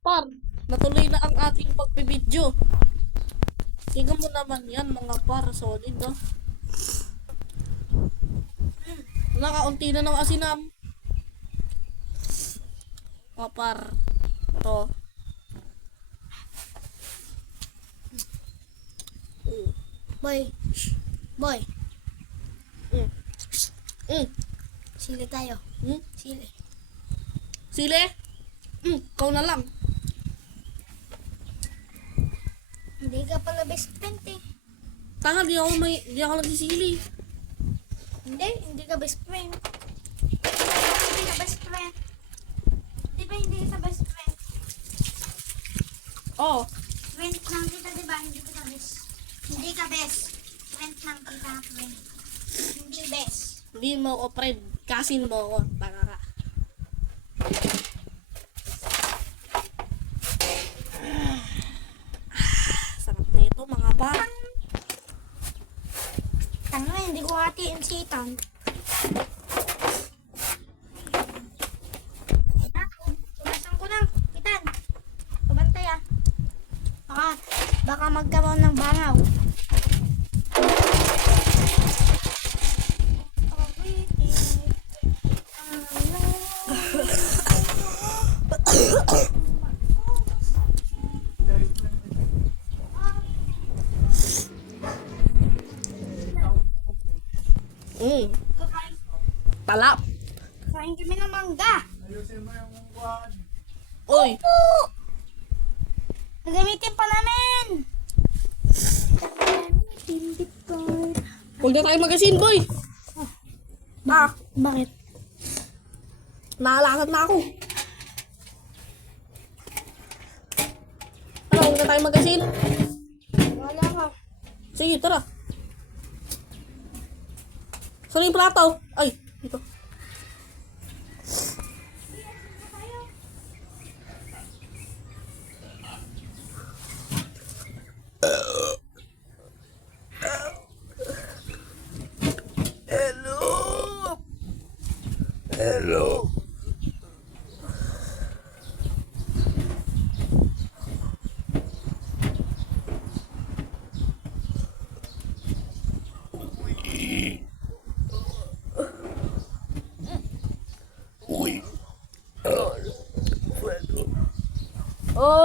par. Natuloy na ang ating pagbibidyo. Tingnan mo naman yan mga par. Solid no. Nakaunti na ng asinam. Mga par. Ito. Boy. Boy. Sili tayo. Sili. Sili? Ikaw na lang. Hindi ka pala best friend eh. Tanga, di ako nagsisili. Hindi ka best friend. Hindi ka best friend. Di ba hindi ka best friend? Oh, Friend lang kita, di ba? Hindi kita best. Hindi ka best. Friend lang kita, friend. Hindi best. hindi mo ako friend. Kasin mo ako. Tanga ka. Sarap nito mga par. Tanga, hindi ko hatiin si Ethan. Tumasan ko lang. Ethan, pabantay ah. Baka magkaroon ng bangaw. Talap. Kain kami ng mangga. Uy. Nagamitin pa namin. Huwag na tayo magasin, boy. Bakit? Naalakad na ako. Ano, huwag na tayo magasin. Wala ka. Sige, tara. Saan yung plato? Ay, dito. Hello.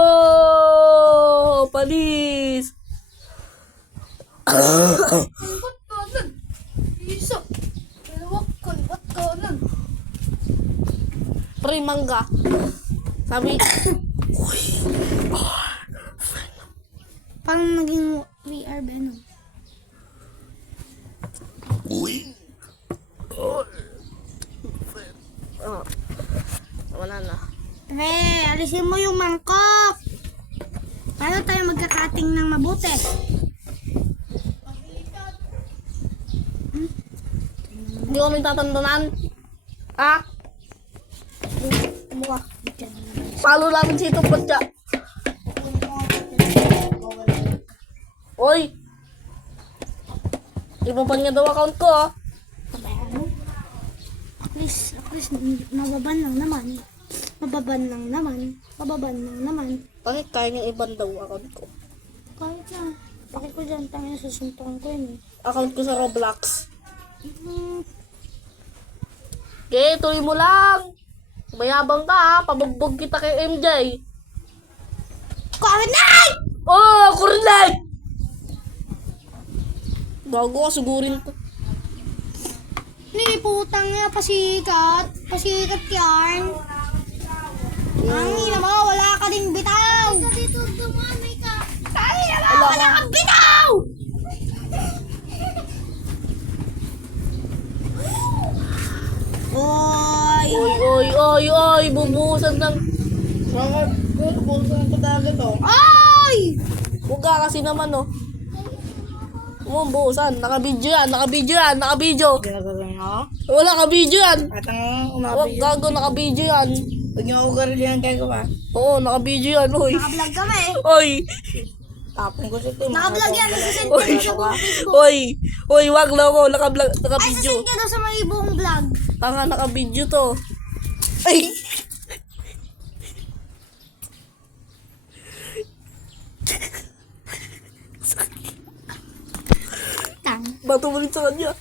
Oh, panis. Ba't kanan? Isa. Dalawak kan. Ba't kanan? Pre mangga. Sabi, Parang naging VR Venom. wala na. Pre, alisin mo yung mangkok. Paano tayo magkakating ng mabuti? Hindi ko nagtatandanan. Ah, Mukha. palo namin si itong patya. Oy! Ibaban niya daw account ko ah. Pabayaan mo. At least, mababan lang naman. Mababan lang naman. Bakit kaya niya iban daw account ko? Kahit lang. Bakit ko dyan? Tangin susuntukan ko yun eh. Account ko sa Roblox. Okay, tuloy mo lang. Mayabang ka ha. Pabugbog kita kay MJ. Cornet! Oh, Cornet! Gago ka, sugurin ko. Niliputang niya, pasikat. Pasikat yarn. Ang ina mo, wala ka ding bitaw. Dito, dumamay ka. Ang ina mo, wala kang bitaw! Oy, bubuhusan ng... Bubuhusan ko talaga to. Ay! Huwag ka kasi naman oh. Buhusan, nakabidyo yan. Ginagawa nga. Wala ka-video yan. At ang Huwag umabig. gago, nakabidyo yan. Huwag niyo ako garil yan gagawa. Oo, nakabidyo yan, oy. Nakablog kami. Oy, Tapon ko sa ito. Nakablog yan, nasasend Oy. ko sa buong Facebook. oy, wag lang ako, Ay, nakabidyo. sasend ka daw sa may buong vlog. Tanga, nakabidyo to. Ay! baka tumalit sa kanya.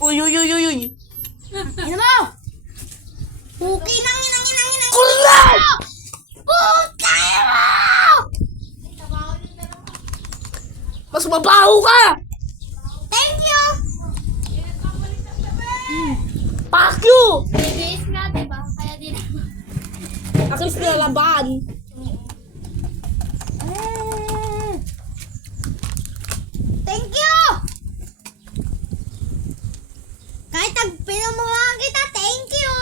Uy, uy, uy, uy, uy. Ina mo! Puki nang inang. Kulay! Puta mo! Mas mabaho ka! Thank you! Fuck you! Bibis nga, diba? Kaya din. Akin sinalaban. Thank you! Kahit pinamawahan kita, thank you!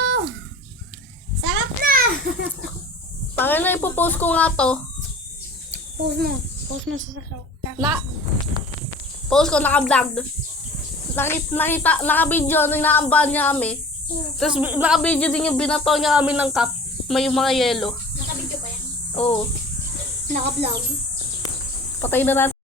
Sarap na! Tangin na ipopost ko nga to. Post mo sa Post ko naka-vlog. Naka-video nung inaambahan niya kami. Tapos naka-video din yung binato niya kami ng cup. May mga yelo. Nakabidyo pa yan? Oo. Naka-vlog? Patay na natin.